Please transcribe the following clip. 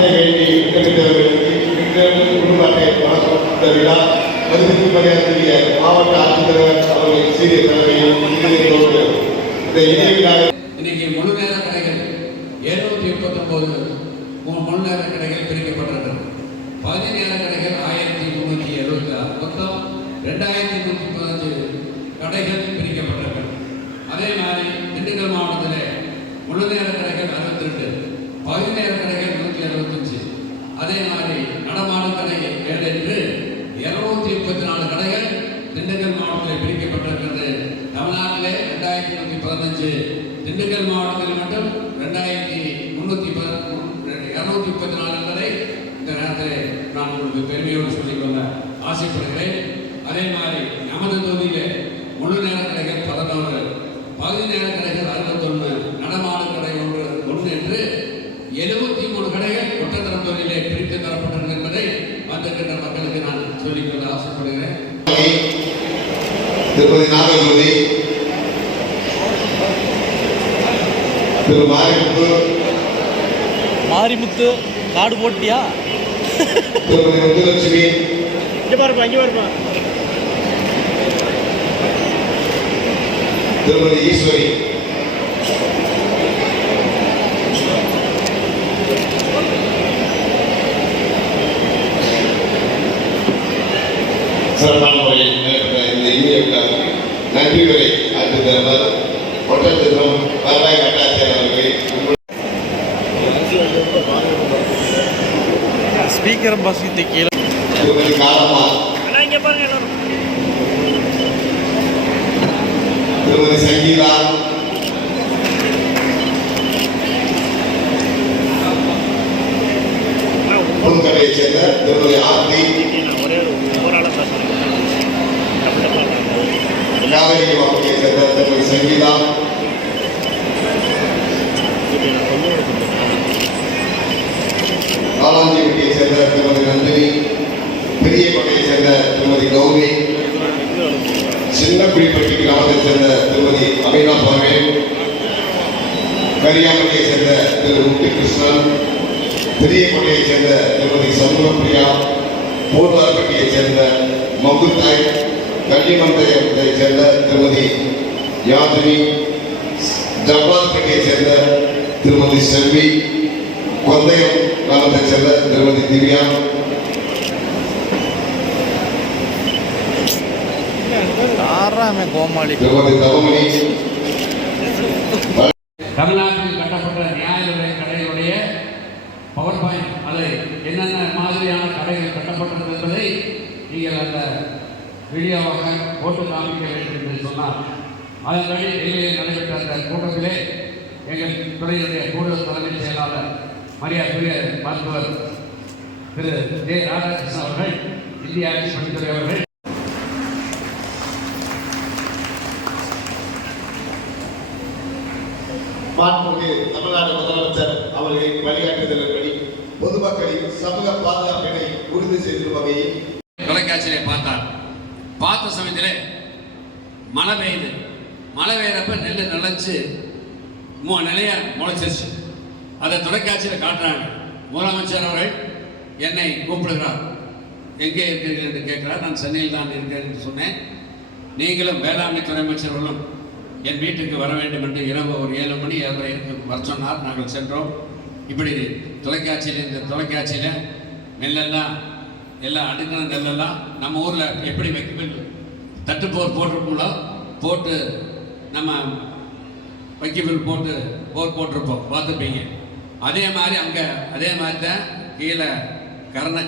அட்டை வேண்டி விழா மரியாதைக்குரிய மாவட்ட ஆட்சித்தலைவர் சீரிய தலைமையில் இந்த இணைய இன்னைக்கு முழு நேர கடைகள் எழுநூத்தி முப்பத்தொன்பது முழு நேர கடைகள் பிரிக்கப்பட்டிருக்கிறது. பகுதி நேர கடைகள் ஆயிரத்தி முன்னூற்றி எழுபத்தி ஆறு. மொத்தம் ரெண்டாயிரத்தி நூற்றி பதினஞ்சு கடைகள் பிரிக்கப்பட்டிருக்கிறது. அதே மாதிரி திண்டுக்கல் மாவட்டத்தில் முழு நேர கடைகள் அறுபத்தி ரெண்டு. பகுதி நேர அதே மாதிரி நடமாடும் கடை ஏழு என்று இருநூத்தி முப்பத்தி நாலு கடைகள் திண்டுக்கல் மாவட்டத்தில் பிரிக்கப்பட்டிருக்கிறது. தமிழ்நாட்டிலே ரெண்டாயிரத்தி நூற்றி பதினஞ்சு திண்டுக்கல் மாவட்டத்தில் மட்டும் ரெண்டாயிரத்தி முன்னூற்றி இரநூத்தி முப்பத்தி நாலு என்பதை இந்த நேரத்தில் நான் உங்களுக்கு பெருமையோடு சொல்லிக்கொள்ள ஆசைப்படுகிறேன். அதே மாதிரி நமது தொகுதியில் முழு நேர கடைகள் பதினோரு பகுதி நேர கடைகள் மக்களுக்கு நான் சொல்லிக்கொள்ள ஆசைப்படுகிறேன். திருப்பதி நாகர்கோதி திரு மாரிமுத்து மாரிமுத்து காடு போட்டியா? திருமதி முத்துலட்சுமி. இங்கே பாருப்பா இங்கே பாருப்பா. திருமதி ஈஸ்வரி. சிறப்பான முறையில் நடைபெற்ற இந்த இந்திய விழாவுக்கு நன்றி உரை ஆற்றி தருவர் ஒட்டத்திற்கும் வருவாய் வட்டாட்சியர் அவர்களை ஸ்பீக்கர் பஸ்ஸு கீழே. எல்லாரும். திருமதி சங்கீதா. புதுக்கடையைச் சேர்ந்த திருமதி ஆர்த்தி ஒரே ஒரு ஆளாக பேசுகிறேன் காவேரி மாவட்டத்தைச் சேர்ந்த திருமதி சங்கீதா சேர்ந்த திருமதி நந்தினி பெரியப்பட்டையைச் சேர்ந்த திருமதி கௌரி சின்னக்குடிப்பட்டி கிராமத்தை சேர்ந்த திருமதி அமீனா பாமே கரியாமட்டியைச் சேர்ந்த திரு முட்டி கிருஷ்ணன் கோட்டையை சேர்ந்த திருமதி சண்முகப்பிரியா போர்வார்பட்டியை சேர்ந்த மகுத்தாய் கன்னிமந்தயத்தைச் சேர்ந்த திருமதி யாதினி ஜவ்வாத்பட்டியைச் சேர்ந்த திருமதி செல்வி கொந்தயம் கிராமத்தைச் சேர்ந்த திருமதி திவ்யா. கோமாளி. திருமதி தவமணி. தமிழ்நாட்டில் கட்டப்பட்ட நியாய விலை கடைகளுடைய பவர் பாயிண்ட் அதை என்னென்ன மாதிரியான கடைகள் கட்டப்பட்டது என்பதை நீங்கள் அந்த வீடியோவாக போட்டு காமிக்க வேண்டும் என்று சொன்னார். அதன்படி டெல்லியில் நடைபெற்ற அந்த கூட்டத்திலே எங்கள் துறையினுடைய கூடுதல் தலைமைச் செயலாளர் மரியாதைக்குரிய மருத்துவர் திரு ஜே ராதாகிருஷ்ணன் அவர்கள் இந்திய ஆட்சி பணித்துறை அவர்கள் மாண்புமிகு தமிழ்நாடு முதலமைச்சர் அவர்களின் வழிகாட்டுதலின்படி பொதுமக்களின் சமூக பாதுகாப்பினை உறுதி செய்திடும் வகையில் தொலைக்காட்சியிலே பார்த்தார். பார்த்த சமயத்தில் மழை பெய்யுது. மழை பெய்யறப்ப நெல் நிலச்சி மூ நிலைய முளைச்சிருச்சு. அதை தொலைக்காட்சியில் காட்டுறாங்க. முதலமைச்சர் அவர்கள் என்னை கூப்பிடுகிறார். எங்கே இருக்கிறீர்கள் என்று கேட்கிறார். நான் சென்னையில் தான் இருக்கிறேன் என்று சொன்னேன். நீங்களும் வேளாண்மை துறை அமைச்சர்களும் என் வீட்டுக்கு வர வேண்டும் என்று இரவு ஒரு ஏழு மணி ஏழரை வர சொன்னார். நாங்கள் சென்றோம். இப்படி தொலைக்காட்சியில் இந்த தொலைக்காட்சியில் நெல்லெல்லாம் எல்லாம் அடுக்கின நெல்லெல்லாம் நம்ம ஊரில் எப்படி வைக்கப்பட்டு தட்டுப்போர் போட்டிருப்போம்ல போட்டு நம்ம வைக்கப்பில் போட்டு போர் போட்டிருப்போம். பார்த்துப்பீங்க. அதே மாதிரி அங்கே அதே மாதிரி தான் கீழே கரண